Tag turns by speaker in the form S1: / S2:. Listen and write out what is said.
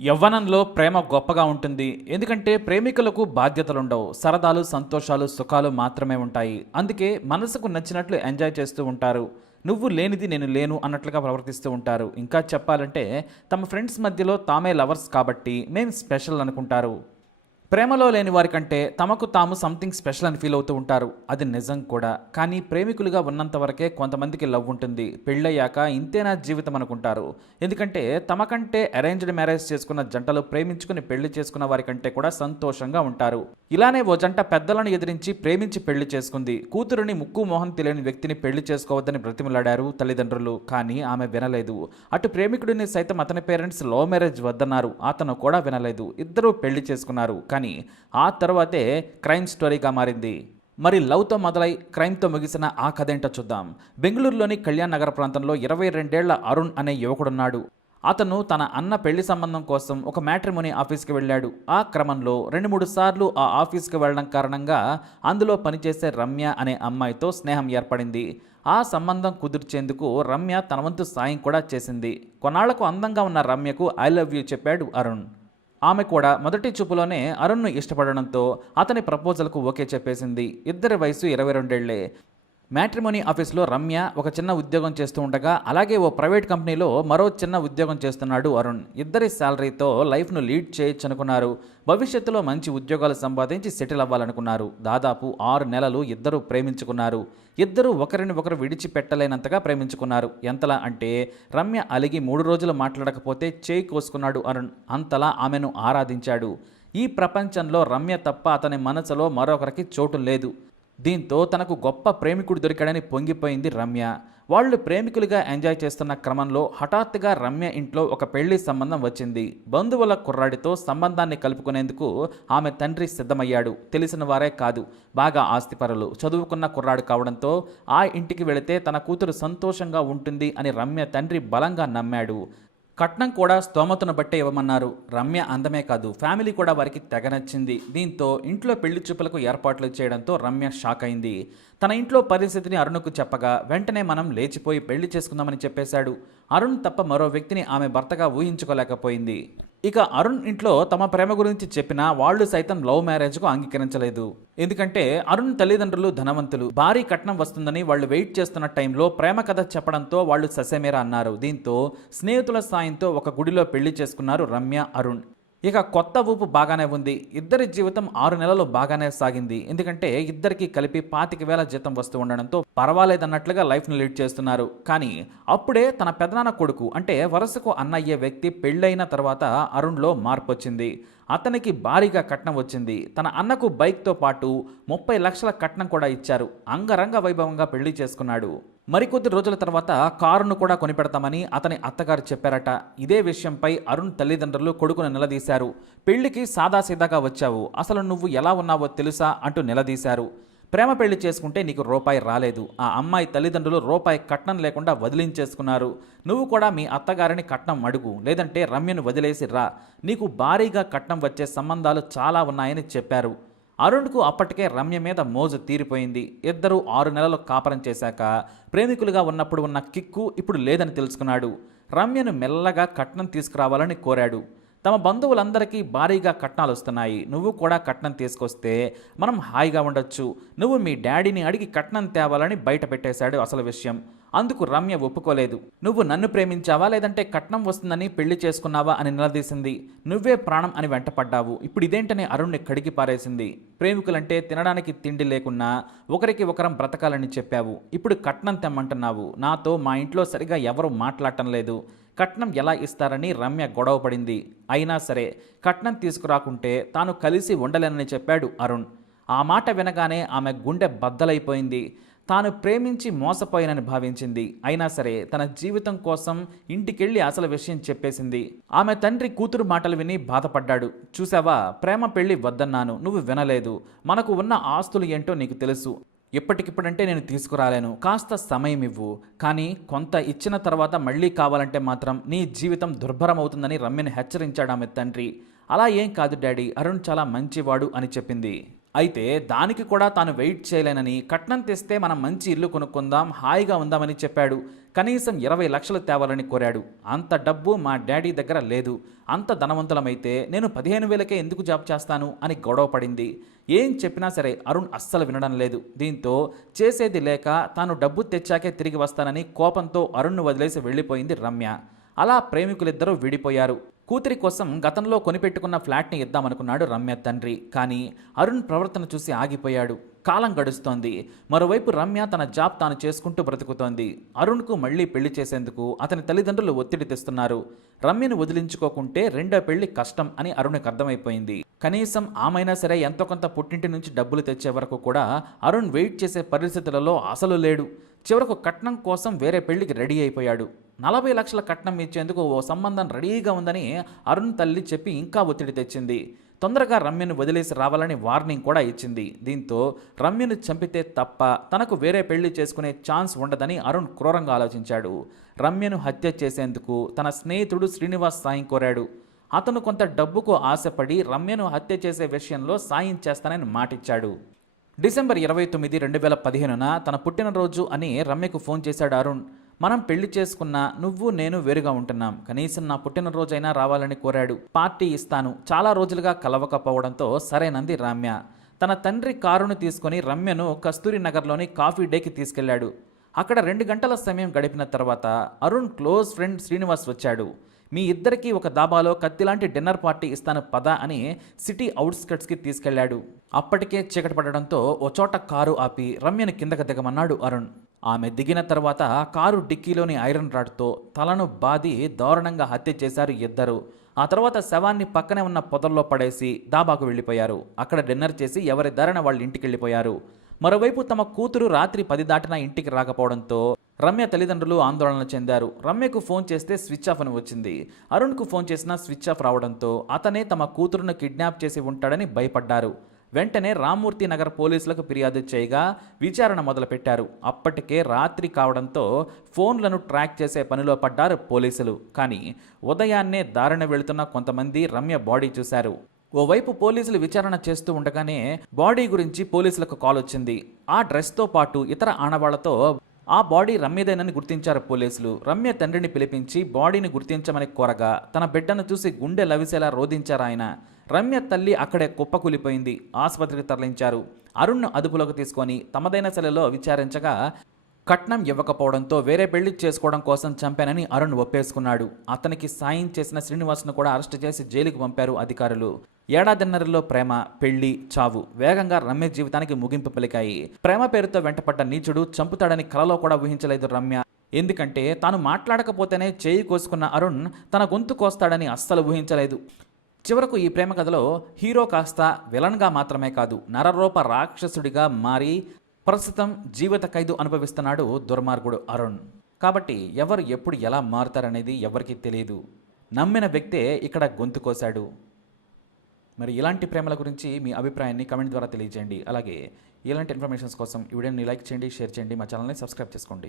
S1: యవ్వనంలో ప్రేమ గొప్పగా ఉంటుంది. ఎందుకంటే ప్రేమికులకు బాధ్యతలుండవు. సరదాలు సంతోషాలు సుఖాలు మాత్రమే ఉంటాయి. అందుకే మనసుకు నచ్చినట్లు ఎంజాయ్ చేస్తూ ఉంటారు. నువ్వు లేనిది నేను లేను అన్నట్లుగా ప్రవర్తిస్తూ ఉంటారు. ఇంకా చెప్పాలంటే తమ ఫ్రెండ్స్ మధ్యలో తామే లవర్స్ కాబట్టి మేం స్పెషల్ అనుకుంటారు. ప్రేమలో లేని వారికంటే తమకు తాము సంథింగ్ స్పెషల్ అని ఫీల్ అవుతూ ఉంటారు. అది నిజం కూడా. కానీ ప్రేమికులుగా ఉన్నంత వరకే కొంతమందికి లవ్ ఉంటుంది. పెళ్ళయ్యాక ఇంతేనా జీవితం అనుకుంటారు. ఎందుకంటే తమకంటే అరేంజ్డ్ మ్యారేజ్ చేసుకున్న జంటలు ప్రేమించుకుని పెళ్ళి చేసుకున్న వారికంటే కూడా సంతోషంగా ఉంటారు. ఇలానే ఓ జంట పెద్దలను ఎదిరించి ప్రేమించి పెళ్ళి చేసుకుంది. కూతురుని ముక్కు మోహన్ తెలియని వ్యక్తిని పెళ్ళి చేసుకోవద్దని బ్రతిమలాడారు తల్లిదండ్రులు కానీ ఆమె వినలేదు. అటు ప్రేమికుడిని సైతం అతని పేరెంట్స్ లవ్ మ్యారేజ్ వద్దన్నారు. అతను కూడా వినలేదు. ఇద్దరూ పెళ్ళి చేసుకున్నారు. కానీ ఆ తర్వాతే క్రైమ్ స్టోరీగా మారింది. మరి లవ్తో మొదలై క్రైమ్తో ముగిసిన ఆ కథ ఏంటో చూద్దాం. బెంగళూరులోని కళ్యాణ్ నగర ప్రాంతంలో ఇరవై రెండేళ్ళ అరుణ్ అనే యువకుడున్నాడు. అతను తన అన్న పెళ్ళి సంబంధం కోసం ఒక మ్యాట్రిమోని ఆఫీస్కి వెళ్ళాడు. ఆ క్రమంలో రెండు మూడు సార్లు ఆ ఆఫీస్కి వెళ్ళడం కారణంగా అందులో పనిచేసే రమ్య అనే అమ్మాయితో స్నేహం ఏర్పడింది. ఆ సంబంధం కుదిర్చేందుకు రమ్య తన వంతు సాయం కూడా చేసింది. కొన్నాళ్ళకు అందంగా ఉన్న రమ్యకు ఐ లవ్ యూ చెప్పాడు అరుణ్. ఆమె కూడా మొదటి చూపులోనే అరుణ్ను ఇష్టపడడంతో అతని ప్రపోజల్కు ఓకే చెప్పేసింది. ఇద్దరి వయసు ఇరవై రెండేళ్ళే. మ్యాట్రిమోనీ ఆఫీస్లో రమ్య ఒక చిన్న ఉద్యోగం చేస్తూ ఉండగా అలాగే ఓ ప్రైవేట్ కంపెనీలో మరో చిన్న ఉద్యోగం చేస్తున్నాడు అరుణ్. ఇద్దరి శాలరీతో లైఫ్ను లీడ్ చేయొచ్చు అనుకున్నారు భవిష్యత్తులో మంచి ఉద్యోగాలు సంపాదించి సెటిల్ అవ్వాలనుకున్నారు. దాదాపు ఆరు నెలలు ఇద్దరు ప్రేమించుకున్నారు. ఇద్దరు ఒకరిని ఒకరు విడిచిపెట్టలేనంతగా ప్రేమించుకున్నారు. ఎంతలా అంటే రమ్య అలిగి మూడు రోజులు మాట్లాడకపోతే చేయి కోసుకున్నాడు అరుణ్. అంతలా ఆమెను ఆరాధించాడు. ఈ ప్రపంచంలో రమ్య తప్ప అతని మనసులో మరొకరికి చోటు లేదు. దీంతో తనకు గొప్ప ప్రేమికుడు దొరికాడని పొంగిపోయింది రమ్య. వాళ్ళు ప్రేమికులుగా ఎంజాయ్ చేస్తున్న క్రమంలో హఠాత్తుగా రమ్య ఇంట్లో ఒక పెళ్ళి సంబంధం వచ్చింది. బంధువుల కుర్రాడితో సంబంధాన్ని కలుపుకునేందుకు ఆమె తండ్రి సిద్ధమయ్యాడు. తెలిసిన వారే కాదు బాగా ఆస్తిపరులు. చదువుకున్న కుర్రాడు కావడంతో ఆ ఇంటికి వెళితే తన కూతురు సంతోషంగా ఉంటుంది అని రమ్య తండ్రి బలంగా నమ్మాడు. కట్నం కూడా స్తోమతను బట్టే ఇవ్వమన్నారు. రమ్య అందమే కాదు ఫ్యామిలీ కూడా వారికి తెగ నచ్చింది. దీంతో ఇంట్లో పెళ్ళి చూపులకు ఏర్పాట్లు చేయడంతో రమ్య షాక్ అయింది. తన ఇంట్లో పరిస్థితిని అరుణ్కు చెప్పగా వెంటనే మనం లేచిపోయి పెళ్ళి చేసుకుందామని చెప్పేశాడు. అరుణ్ తప్ప మరో వ్యక్తిని ఆమె భర్తగా ఊహించుకోలేకపోయింది. ఇక అరుణ్ ఇంట్లో తమ ప్రేమ గురించి చెప్పినా వాళ్ళు సైతం లవ్ మ్యారేజ్కు అంగీకరించలేదు. ఎందుకంటే అరుణ్ తల్లిదండ్రులు ధనవంతులు. భారీ కట్నం వస్తుందని వాళ్ళు వెయిట్ చేస్తున్న టైంలో ప్రేమ కథ చెప్పడంతో వాళ్ళు ససేమేరా అన్నారు. దీంతో స్నేహితుల సాయంతో ఒక గుడిలో పెళ్ళి చేసుకున్నారు రమ్య అరుణ్. ఇక కొత్త ఊపు బాగానే ఉంది. ఇద్దరి జీవితం ఆరు నెలలు బాగానే సాగింది. ఎందుకంటే ఇద్దరికి కలిపి పాతిక వేల జీతం వస్తూ ఉండడంతో పర్వాలేదన్నట్లుగా లైఫ్ను లీడ్ చేస్తున్నారు. కానీ అప్పుడే తన పెదనాన్న కొడుకు అంటే వరుసకు అన్నయ్యే వ్యక్తి పెళ్ళైన తర్వాత అరుణ్లో మార్పు వచ్చింది అతనికి భారీగా కట్నం వచ్చింది. తన అన్నకు బైక్తో పాటు ముప్పై లక్షల కట్నం కూడా ఇచ్చారు. అంగరంగ వైభవంగా పెళ్ళి చేసుకున్నాడు. మరికొద్ది రోజుల తర్వాత కారును కూడా కొనిపెడతామని అతని అత్తగారు చెప్పారట. ఇదే విషయంపై అరుణ్ తల్లిదండ్రులు కొడుకును నిలదీశారు. పెళ్ళికి సాదాసీదాగా వచ్చావు. అసలు నువ్వు ఎలా ఉన్నావో తెలుసా అంటూ నిలదీశారు. ప్రేమ పెళ్ళి చేసుకుంటే నీకు రూపాయి రాలేదు. ఆ అమ్మాయి తల్లిదండ్రులు రూపాయి కట్నం లేకుండా వదిలించేసుకున్నారు. నువ్వు కూడా మీ అత్తగారిని కట్నం అడుగు లేదంటే రమ్యను వదిలేసి రా. నీకు భారీగా కట్నం వచ్చే సంబంధాలు చాలా ఉన్నాయని చెప్పారు. అరుణ్కు అప్పటికే రమ్య మీద మోజు తీరిపోయింది. ఇద్దరూ ఆరు నెలలు కాపరం చేశాక ప్రేమికులుగా ఉన్నప్పుడు ఉన్న కిక్కు ఇప్పుడు లేదని తెలుసుకున్నాడు. రమ్యను మెల్లగా కట్నం తీసుకురావాలని కోరాడు. తమ బంధువులందరికీ భారీగా కట్నాలు వస్తున్నాయి. నువ్వు కూడా కట్నం తీసుకొస్తే మనం హాయిగా ఉండొచ్చు. నువ్వు మీ డాడీని అడిగి కట్నం తేవాలని బయట పెట్టేశాడు అసలు విషయం. అందుకు రమ్య ఒప్పుకోలేదు. నువ్వు నన్ను ప్రేమించావా? లేదంటే కట్నం వస్తుందని పెళ్ళి చేసుకున్నావా? అని నిలదీసింది. నువ్వే ప్రాణం అని వెంటపడ్డావు. ఇప్పుడు ఇదేంటని అరుణ్ని కడిగి పారేసింది. ప్రేమికులంటే తినడానికి తిండి లేకున్నా ఒకరికి ఒకరం బ్రతకాలని చెప్పావు. ఇప్పుడు కట్నం తెమ్మంటున్నావు. నాతో మా ఇంట్లో సరిగా ఎవరు మాట్లాడటం లేదు. కట్నం ఎలా ఇస్తారని రమ్య గొడవపడింది అయినా సరే కట్నం తీసుకురాకుంటే తాను కలిసి ఉండలేనని చెప్పాడు అరుణ్. ఆ మాట వినగానే ఆమె గుండె బద్దలైపోయింది. తాను ప్రేమించి మోసపోయినని భావించింది. అయినా సరే తన జీవితం కోసం ఇంటికెళ్ళి అసలు విషయం చెప్పేసింది. ఆమె తండ్రి కూతురు మాటలు విని బాధపడ్డాడు. చూసావా ప్రేమ పెళ్ళి వద్దన్నాను. నువ్వు వినలేదు. మనకు ఉన్న ఆస్తులు ఏంటో నీకు తెలుసు. ఇప్పటికిప్పుడంటే నేను తీసుకురాలేను. కాస్త సమయం ఇవ్వు. కానీ కొంత ఇచ్చిన తర్వాత మళ్ళీ కావాలంటే మాత్రం నీ జీవితం దుర్భరమవుతుందని రమ్యని హెచ్చరించాడు ఆమె తండ్రి. అలా ఏం కాదు డాడీ. అరుణ్ చాలా మంచివాడు అని చెప్పింది. అయితే దానికి కూడా తాను వెయిట్ చేయలేనని కట్నం తెస్తే మనం మంచి ఇల్లు కొనుక్కుందాం హాయిగా ఉందామని చెప్పాడు. కనీసం ఇరవై లక్షలు తేవాలని కోరాడు. అంత డబ్బు మా డాడీ దగ్గర లేదు. అంత ధనవంతులమైతే నేను పదిహేను వేలకే ఎందుకు జాబ్ చేస్తాను అని గొడవ పడింది. ఏం చెప్పినా సరే అరుణ్ అస్సలు వినడం లేదు. దీంతో చేసేది లేక తాను డబ్బు తెచ్చాకే తిరిగి వస్తానని కోపంతో అరుణ్ను వదిలేసి వెళ్ళిపోయింది రమ్య. అలా ప్రేమికులిద్దరూ విడిపోయారు. కూతురి కోసం గతంలో కొనిపెట్టుకున్న ఫ్లాట్ని ఇద్దామనుకున్నాడు రమ్య తండ్రి. కానీ అరుణ్ ప్రవర్తన చూసి ఆగిపోయాడు. కాలం గడుస్తోంది. మరోవైపు రమ్య తన జాబ్ తాను చేసుకుంటూ బ్రతుకుతోంది. అరుణ్కు మళ్ళీ పెళ్ళి చేసేందుకు అతని తల్లిదండ్రులు ఒత్తిడి తెస్తున్నారు. రమ్యను వదిలించుకోకుంటే రెండో పెళ్ళి కష్టం అని అరుణ్కి అర్థమైపోయింది. కనీసం ఆమైనా సరే ఎంతో కొంత పుట్టింటి నుంచి డబ్బులు తెచ్చే వరకు కూడా అరుణ్ వెయిట్ చేసే పరిస్థితులలో అసలు లేడు. చివరకు కట్నం కోసం వేరే పెళ్ళికి రెడీ అయిపోయాడు. నలభై లక్షల కట్నం ఇచ్చేందుకు ఓ సంబంధం రెడీగా ఉందని అరుణ్ తల్లి చెప్పి ఇంకా ఒత్తిడి తెచ్చింది. తొందరగా రమ్యను వదిలేసి రావాలని వార్నింగ్ కూడా ఇచ్చింది. దీంతో రమ్యను చంపితే తప్ప తనకు వేరే పెళ్ళి చేసుకునే ఛాన్స్ ఉండదని అరుణ్ క్రూరంగా ఆలోచించాడు. రమ్యను హత్య చేసేందుకు తన స్నేహితుడు శ్రీనివాస్ సాయం కోరాడు. అతను కొంత డబ్బుకు ఆశపడి రమ్యను హత్య చేసే విషయంలో సాయం చేస్తానని మాటిచ్చాడు. డిసెంబర్ ఇరవై తొమ్మిది రెండు వేల పదిహేనున తన పుట్టినరోజు అని రమ్యకు ఫోన్ చేశాడు అరుణ్. మనం పెళ్ళి చేసుకున్నా నువ్వు నేను వేరుగా ఉంటున్నాం. కనీసం నా పుట్టినరోజైనా రావాలని కోరాడు. పార్టీ ఇస్తాను. చాలా రోజులుగా కలవకపోవడంతో సరేనంది రమ్య. తన తండ్రి కారును తీసుకొని రమ్యను కస్తూరి నగర్లోని కాఫీ డేకి తీసుకెళ్ళాడు. అక్కడ రెండు గంటల సమయం గడిపిన తర్వాత అరుణ్ క్లోజ్ ఫ్రెండ్ శ్రీనివాస్ వచ్చాడు. మీ ఇద్దరికీ ఒక దాబాలో కత్తిలాంటి డిన్నర్ పార్టీ ఇస్తాను పద అని సిటీ అవుట్స్కట్స్కి తీసుకెళ్ళాడు. అప్పటికే చీకటి పడడంతో ఓ చోట కారు ఆపి రమ్యను కిందకు దిగమన్నాడు అరుణ్. ఆమె దిగిన తర్వాత కారు డిక్కీలోని ఐరన్ రాడ్తో తలను బాది దారుణంగా హత్య చేశారు ఇద్దరు. ఆ తర్వాత శవాన్ని పక్కనే ఉన్న పొదల్లో పడేసి దాబాకు వెళ్ళిపోయారు. అక్కడ డిన్నర్ చేసి ఎవరి ధరణ వాళ్ళ ఇంటికి వెళ్ళిపోయారు మరోవైపు తమ కూతురు రాత్రి పది దాటినా ఇంటికి రాకపోవడంతో రమ్య తల్లిదండ్రులు ఆందోళన చెందారు. రమ్యకు ఫోన్ చేస్తే స్విచ్ ఆఫ్ అని వచ్చింది. అరుణ్కు ఫోన్ చేసినా స్విచ్ ఆఫ్ రావడంతో అతనే తమ కూతురును కిడ్నాప్ చేసి ఉంటాడని భయపడ్డారు. వెంటనే రామ్మూర్తి నగర్ పోలీసులకు ఫిర్యాదు చేయగా విచారణ మొదలుపెట్టారు. అప్పటికే రాత్రి కావడంతో ఫోన్లను ట్రాక్ చేసే పనిలో పడ్డారు పోలీసులు. కానీ ఉదయాన్నే దారిన వెళుతున్న కొంతమంది రమ్య బాడీ చూశారు. ఓవైపు పోలీసులు విచారణ చేస్తూ ఉండగానే బాడీ గురించి పోలీసులకు కాల్ వచ్చింది. ఆ డ్రెస్తో పాటు ఇతర ఆనవాళ్ళతో ఆ బాడీ రమ్యదేనని గుర్తించారు పోలీసులు. రమ్య తండ్రిని పిలిపించి బాడీని గుర్తించమని కోరగా తన బిడ్డను చూసి గుండె లవిసేలా రోధించారు ఆయన. రమ్య తల్లి అక్కడే కుప్పకూలిపోయింది. ఆసుపత్రికి తరలించారు. అరుణ్ను అదుపులోకి తీసుకొని తమదైన సెలలో విచారించగా కట్నం ఇవ్వకపోవడంతో వేరే పెళ్ళి చేసుకోవడం కోసం చంపానని అరుణ్ ఒప్పేసుకున్నాడు. అతనికి సాయం చేసిన శ్రీనివాస్ను కూడా అరెస్ట్ చేసి జైలుకు పంపారు అధికారులు. ఏడాదిన్నరలో ప్రేమ పెళ్ళి చావు వేగంగా రమ్య జీవితానికి ముగింపు పలికాయి. ప్రేమ పేరుతో వెంటపడ్డ నీచుడు చంపుతాడని కలలో కూడా ఊహించలేదు రమ్య. ఎందుకంటే తాను మాట్లాడకపోతేనే చేయి కోసుకున్న అరుణ్ తన గొంతు కోస్తాడని అస్సలు ఊహించలేదు. చివరకు ఈ ప్రేమ కథలో హీరో కాస్త విలన్గా మాత్రమే కాదు నరరూప రాక్షసుడిగా మారి ప్రస్తుతం జీవిత ఖైదు అనుభవిస్తున్నాడు దుర్మార్గుడు అరుణ్. కాబట్టి ఎవరు ఎప్పుడు ఎలా మారుతారనేది ఎవరికీ తెలియదు నమ్మిన వ్యక్తే ఇక్కడ గొంతు కోశాడు. మరి ఇలాంటి ప్రేమల గురించి మీ అభిప్రాయాన్ని కమెంట్ ద్వారా తెలియజేయండి. అలాగే ఇలాంటి ఇన్ఫర్మేషన్స్ కోసం ఈ వీడియోని లైక్ చేయండి షేర్ చేయండి మా ఛానల్ని సబ్స్క్రైబ్ చేసుకోండి.